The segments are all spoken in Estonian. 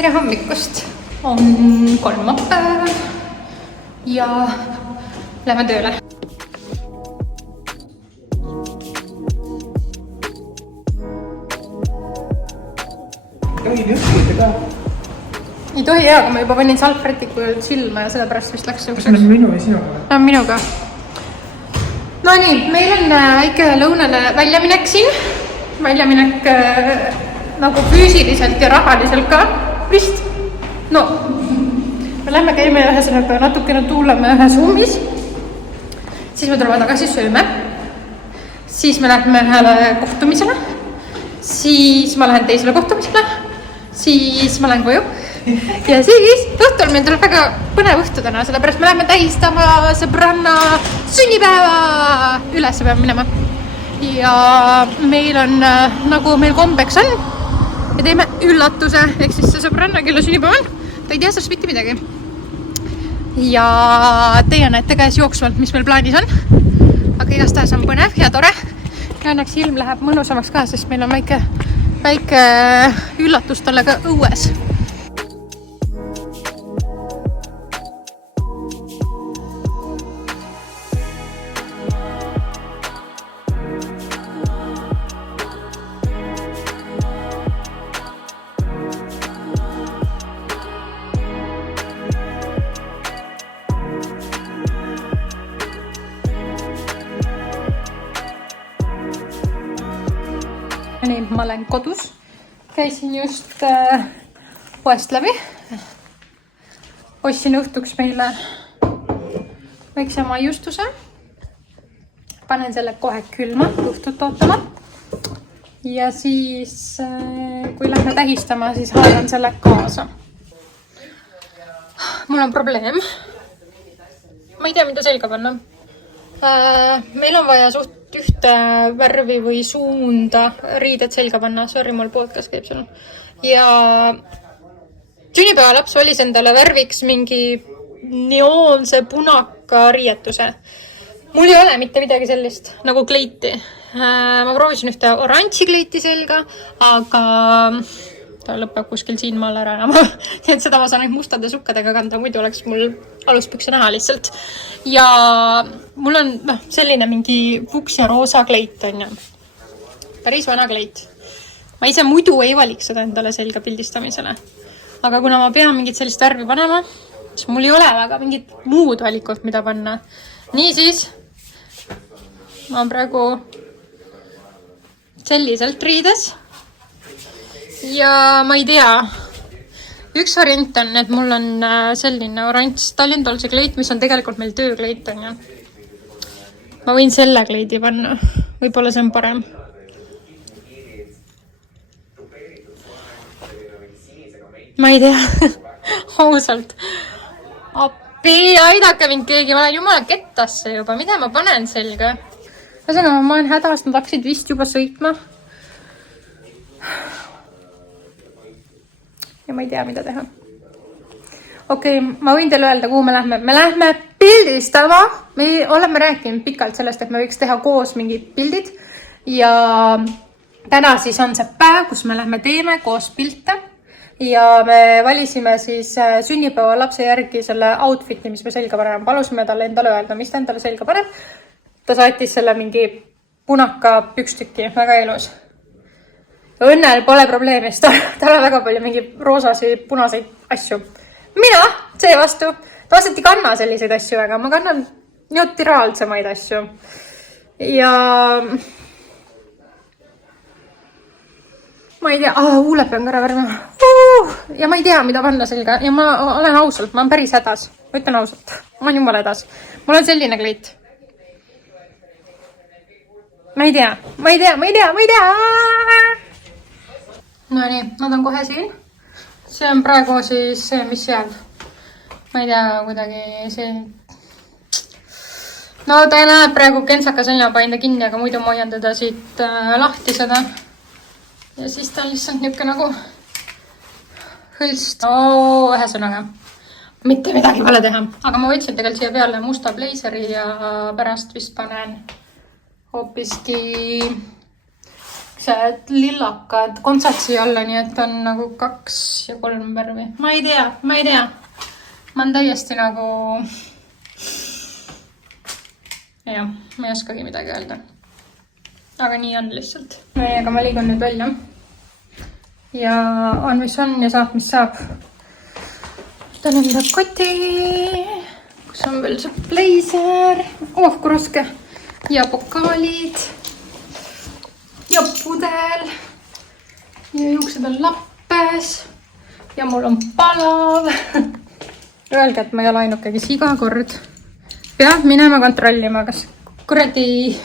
Tere hommikust! On kolmapäev ja lähme tööle. Tohi nühkida ka? Ei tohi hea, aga ma juba panin salvrätikul silma ja sellepärast vist läks Kas me minu või sinuga? Minuga. No nii, meil on väike lõunane väljaminek siin. Väljaminek nagu füüsiliselt ja rahaliselt ka vist. No, me lähme käime ühesõnaga natukene tuuleme ühes ruumis. Siis me tuleme tagasi sööme. Siis me lähme ühele kohtumisele. Siis ma lähen teisele kohtumisele. Siis ma lähen koju. Ja siis õhtul meil tuleb väga põnev õhtu täna, sellepärast me lähme tähistama sõbranna sünnipäeva. Üles peame minema. Ja meil on, nagu meil kombeks on, me teeme üllatuse, ehk siis see sõbranna, kelle sünnipäev on, ta ei tea sellest mitte midagi. Ja teie näete käes jooksvalt, mis meil plaanis on. Aga igastahes on põnev ja tore. Ja õnneks ilm läheb mõnusamaks ka, sest meil on väike üllatus talle ka õues. Nii, ma olen kodus. Käisin just poest läbi. Ostsin õhtuks meile väikse maiustuse. Panen selle kohe külma, õhtut ootama. Ja siis, kui lähme tähistama, siis haadan selle kaasa. Mul on probleem. Ma ei tea, mida selga panna. Meil on vaja suht ühte värvi või suunda riided selga panna. Sorry, mul podcast käib seal. Ja sünnipäeva laps valis endale värviks mingi neoonse punaka riietuse. Mul ei ole mitte midagi sellist nagu kleiti. Ma proovisin ühte oranži kleiti selga, aga ta lõpeb kuskil siin maal ära. Nii et seda ma saan ainult mustade sukkadega kanda, muidu oleks mul aluspükse näha lihtsalt. Ja mul on selline mingi fuks ja roosa kleit on ju. Päris vana kleit. Ma ise muidu ei valiks seda endale selga pildistamisele. Aga kuna ma pean mingit sellist värvi panema, siis mul ei ole väga mingit muud valikut, mida panna. Nii siis, ma praegu selliselt riides. Ja ma ei tea, üks variant on, et mul on selline oranž Tallinn-Dolce kleit, mis on tegelikult meil töökleit on ju. Ma võin selle kleidi panna, võib-olla see on parem. Ma ei tea, ausalt. Appi, aidake mind keegi, ma olen jumala kettasse juba, mida ma panen selga? Ühesõnaga, ma olen hädas, nad hakkasid vist juba sõitma. Ja ma ei tea, mida teha. Okei, ma võin teile öelda, kuhu me lähme. Me lähme pildistama. Me oleme rääkinud pikalt sellest, et me võiks teha koos mingid pildid. Ja täna siis on see päev, kus me lähme teeme koos pilte. Ja me valisime siis sünnipäeva lapse järgi selle outfiti, mis me selga paneme. Palusime talle endale öelda, mis ta endale selga paneb. Ta saatis selle mingi punaka pükstükki, väga ilus. Õnnel pole probleemi, sest tal on väga palju mingi roosasi, punaseid asju. Mina, see vastu. Ta vastavalt ei kanna selliseid asju, aga ma kannan neutraalsemaid asju. Ja ma ei tea, huuled pean ka ära värvima. Ja ma ei tea, mida panna selga. Ja ma olen ausalt, ma olen päris hädas. Ma ütlen ausalt, ma olen jumala hädas. Mul on selline kleit. Ma ei tea. No nii, nad on kohe siin. See on praegu siis see, mis jääb. Ma ei tea, kuidagi see... No ta näeb praegu kentsaka seljapainde kinni, aga muidu ma hoian teda siit lahti seda. Ja siis ta on lihtsalt niuke nagu hõlst. Ühesõnaga. Mitte midagi pole teha. Aga ma võtsin tegelikult siia peale musta bleiseri ja pärast vist panen hoopiski siuksed lillakad kontsatsi alla, nii et on nagu 2 ja 3 värvi. Ma ei tea. Ma on täiesti nagu... jah, ma ei oskagi midagi öelda. Aga nii on lihtsalt. Aga ma liigun nüüd välja. Ja on mis on ja saab mis saab. Võtan enda koti, kus on veel see blazer. Oh, kui raske. Ja pokaalid. Ja pudel. Ja juuksed on lappes. Ja mul on palav. Öelge, et ma ei ole ainuke, kes iga kord peab minema kontrollima, kas kuradi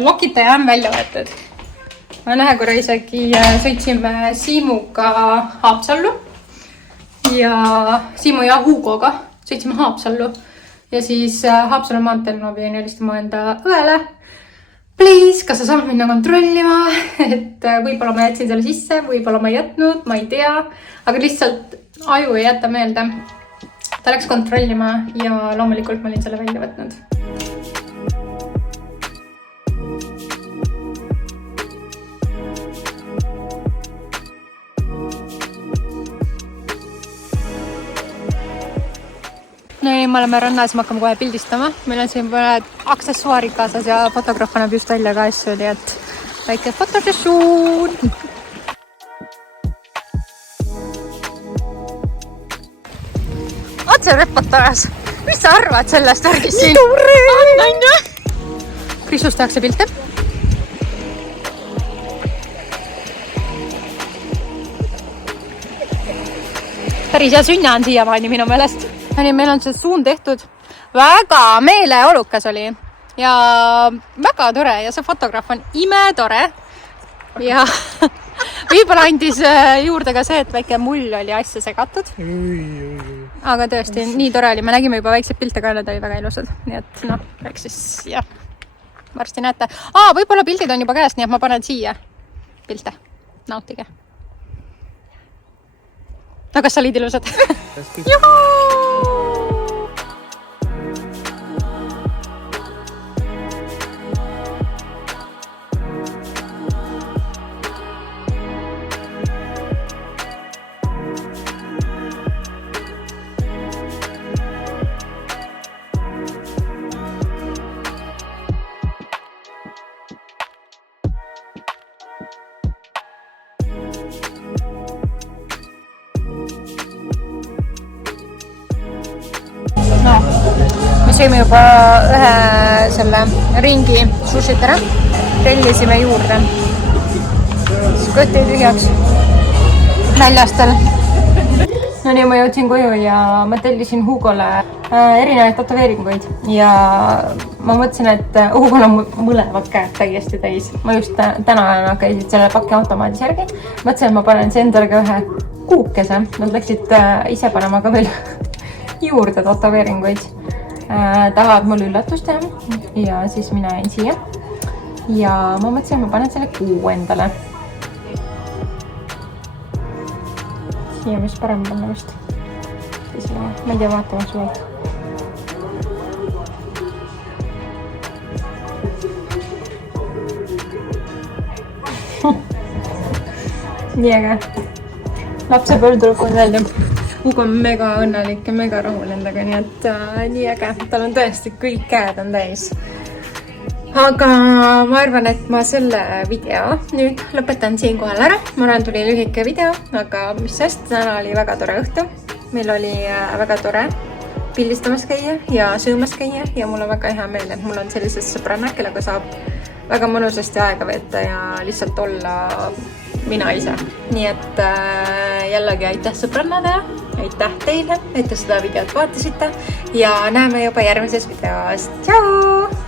lokitaja on välja võetud. Ma ühe korra isegi sõitsime Siimuga Haapsallu ja Siimu ja Hugoga sõitsime Haapsallu ja siis Haapsallu maanteel ma pidin helistama enda õele. Please, kas sa saad minna kontrollima, et võib-olla ma jätsin selle sisse, võib-olla ma ei jätnud, ma ei tea, aga lihtsalt aju ei jäta meelde. Ta läks kontrollima ja loomulikult ma olin selle välja võtnud. No nii, me oleme rannas, me hakkame kohe pildistama. Meil on siin mõned aksessuaarid kaasas ja fotograaf annab just välja ka asju, nii et väike fotosessioon. Otse reportaas. Mis sa arvad sellest värgist siin? Tore! Krisus tehakse pilte. Päris hea sünna on siiamaani minu meelest. Nii, meil on see suun tehtud. Väga meeleolukas oli. Ja väga tore. Ja see fotograaf on imetore. Ja võib-olla andis juurde ka see, et väike mull oli asja segatud. Aga tõesti, nii tore oli. Me nägime juba väikseid pilte ka, need oli väga ilusad. Nii et noh, eks siis jah. Varsti näete. Võib-olla pildid on juba käes, nii et ma panen siia pilte. Nautige. No kas sa olid ilusad? Juhuu! Me sõime juba ühe selle ringi sushit ära. Tellisime juurde. Siis kõtti tühjaks. Väljastel. No nii, ma jõudsin koju ja ma tellisin Hugole erinevaid tatoveeringuid. Ja ma mõtlesin, et Hugol on mõlemad käed täiesti täis. Ma just täna käisid selle pakiautomaadis järgi. Mõtlesin, et ma panen see endale ka ühe kuukese. Nad läksid ise panema ka veel juurde tatoveeringuid. Tahavad mul üllatust teha ja siis mina jäin siia ja ma mõtlesin, et ma panen selle kuu endale. Siia mis parem panna vist. Ma ei tea, vaatama suvalt. Nii äge. Lapsepõlvtrupp on välja. Hugo on mega õnnelik ja mega rahul endaga, nii et nii äge. Tal on tõesti kõik käed on täis. Aga ma arvan, et ma selle video nüüd lõpetan siinkohal ära. Ma arvan, tuli lühike video, aga mis sest, täna oli väga tore õhtu. Meil oli väga tore pildistamas käia ja söömas käia ja mul on väga hea meel, et mul on sellises sõbranna, kellega saab väga mõnusasti aega veeta ja lihtsalt olla mina ise. Nii et jällegi aitäh sõbrannadele, aitäh teile, et te seda videot vaatasite ja näeme juba järgmises videos. Tšau!